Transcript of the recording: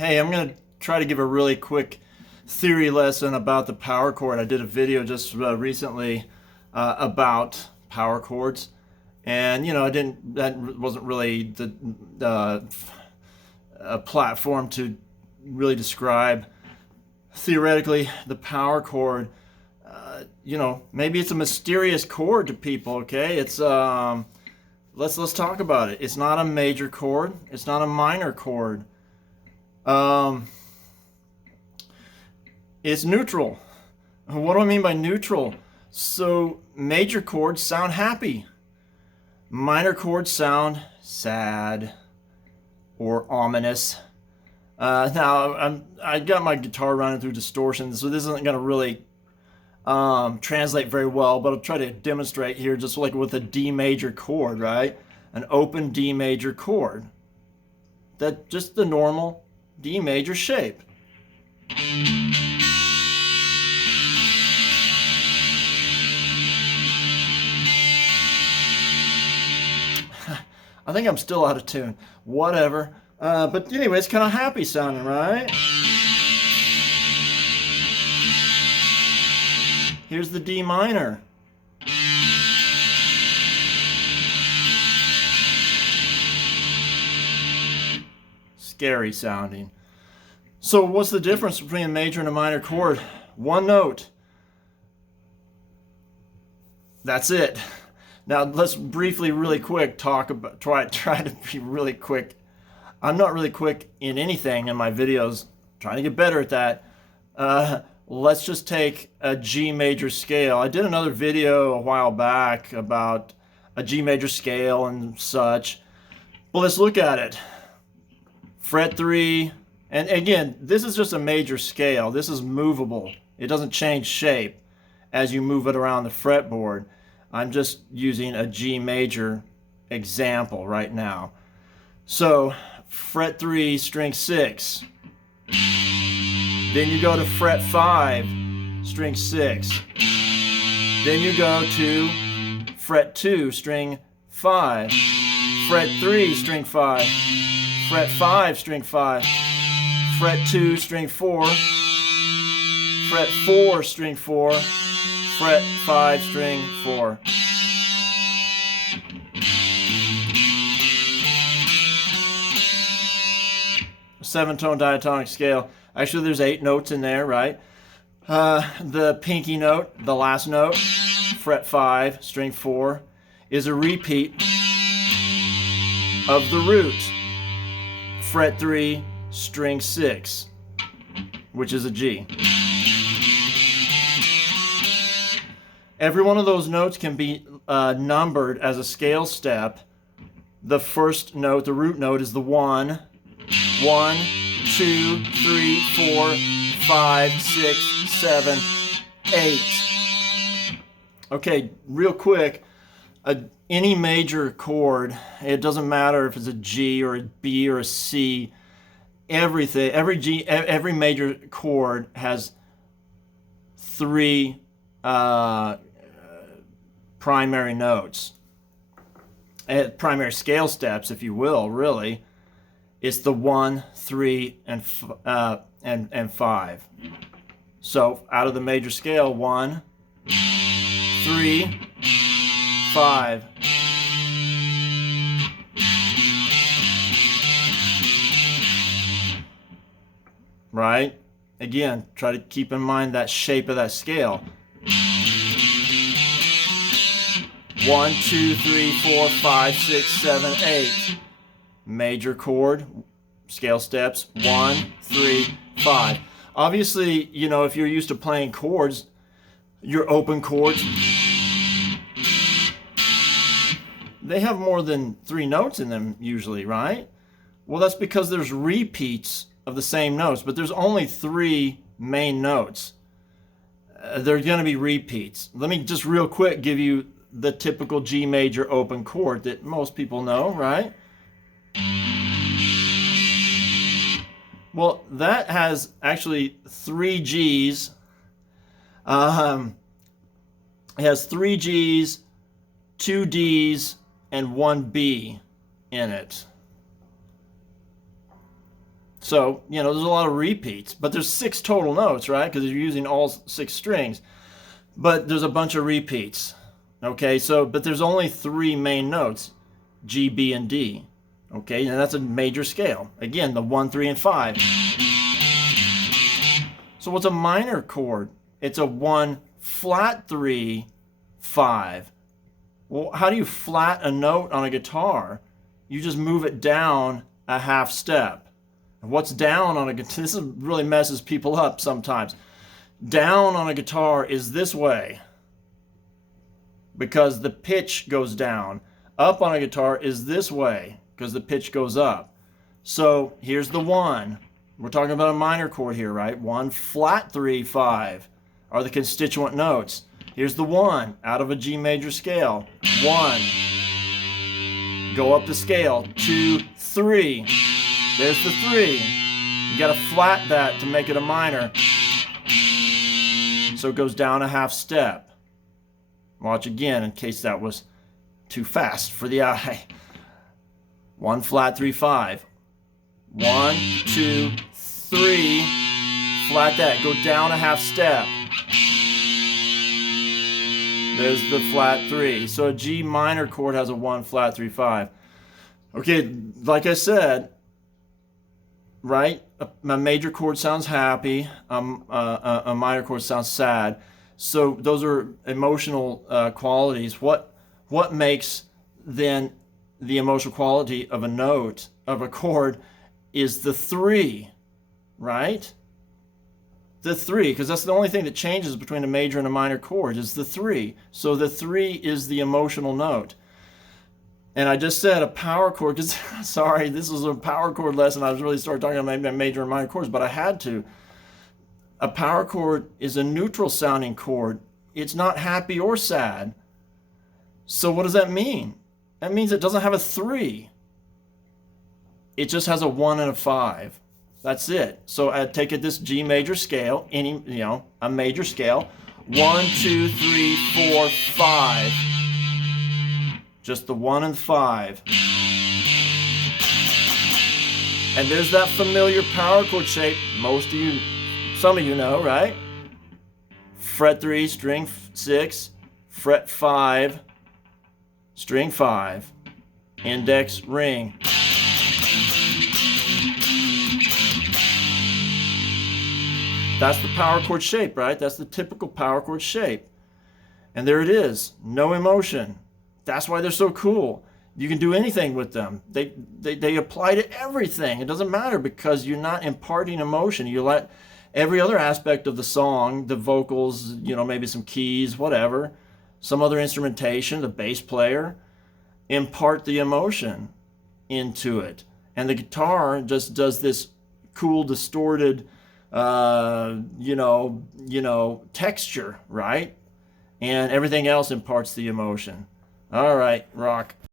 Hey, I'm going to try to give a really quick theory lesson about the power chord. I did a video just recently about power chords, and that wasn't really the a platform to really describe theoretically the power chord. Maybe it's a mysterious chord to people. Okay, it's let's talk about it. It's not a major chord. It's not a minor chord. It's neutral. What do I mean by neutral? So major chords sound happy. Minor chords sound sad or ominous. Now I got my guitar running through distortion, so this isn't going to really translate very well, but I'll try to demonstrate here just like with a D major chord, right? An open D major chord. That just the normal D major shape. I think I'm still out of tune. Whatever. But anyway, it's kind of happy sounding, right? Here's the D minor. Scary sounding. So what's the difference between a major and a minor chord? One note. That's it. Now let's briefly, really quick, talk about try to be really quick. I'm not really quick in anything in my videos. Trying to get better at that. Let's just take a G major scale. I did another video a while back about a G major scale and such. Well, let's look at it. Fret 3, and again, this is just a major scale. This is movable. It doesn't change shape as you move it around the fretboard. I'm just using a G major example right now. So, fret 3, string 6. Then you go to fret 5, string 6. Then you go to fret 2, string 5. Fret 3, string 5. Fret 5, string 5. Fret 2, string 4. Fret 4, string 4. Fret 5, string 4. Seven-tone diatonic scale. Actually, there's 8 notes in there, right? The pinky note, the last note, fret 5, string 4, is a repeat of the root, fret 3, string 6, which is a G. Every one of those notes can be numbered as a scale step. The first note, the root note, is the 1. 1, 2, 3, 4, 5, 6, 7, 8. Okay, real quick, any major chord, it doesn't matter if it's a G or a B or a C, every major chord has 3 primary notes, primary scale steps, if you will, really. It's the 1, 3, and 5. So out of the major scale, 1, 3, 5. Right? Again, try to keep in mind that shape of that scale. 1, 2, 3, 4, 5, 6, 7, 8. Major chord, scale steps, 1, 3, 5. Obviously, if you're used to playing chords, your open chords, they have more than 3 notes in them usually, right? Well, that's because there's repeats of the same notes, but there's only 3 main notes. There's going to be repeats. Let me just real quick give you the typical G major open chord that most people know, right? Well, that has actually 3 G's. It has 3 G's, 2 D's, and 1 B in it. So, you know, there's a lot of repeats, but there's 6 total notes, right? Because you're using all 6 strings, but there's a bunch of repeats. Okay, so, but there's only 3 main notes, G, B, and D. Okay, and that's a major scale. Again, the 1, 3, and 5. So what's a minor chord? It's a 1 flat 3, 5. Well, how do you flat a note on a guitar? You just move it down a half step. What's down on a guitar? This really messes people up sometimes. Down on a guitar is this way because the pitch goes down. Up on a guitar is this way because the pitch goes up. So here's the 1. We're talking about a minor chord here, right? 1 flat 3, 5 are the constituent notes. Here's the 1 out of a G major scale. 1. Go up the scale. 2, 3. There's the 3. You got to flat that to make it a minor. So it goes down a half step. Watch again in case that was too fast for the eye. 1 flat 3, 5. 1, 2, 3. Flat that. Go down a half step. There's the flat 3. So a G minor chord has a 1 flat 3, 5. Okay, like I said, right? A major chord sounds happy. A minor chord sounds sad. So those are emotional qualities. What makes then the emotional quality of a note, of a chord, is the 3, right? The 3, because that's the only thing that changes between a major and a minor chord is the 3. So the 3 is the emotional note. And I just said a power chord, because, sorry, this was a power chord lesson. I was really started talking about major and minor chords, but I had to. A power chord is a neutral sounding chord. It's not happy or sad. So what does that mean? That means it doesn't have a 3. It just has a 1 and a 5. That's it. So I take it this G major scale, a major scale. 1, 2, 3, 4, 5. Just the 1 and 5. And there's that familiar power chord shape some of you know, right? Fret 3, string 6, fret 5, string 5, index, ring. That's the power chord shape, right? That's the typical power chord shape. And there it is, no emotion. That's why they're so cool. You can do anything with them. They apply to everything. It doesn't matter because you're not imparting emotion. You let every other aspect of the song, the vocals, maybe some keys, whatever, some other instrumentation, the bass player, impart the emotion into it. And the guitar just does this cool, distorted, texture, right? And everything else imparts the emotion. All right, rock.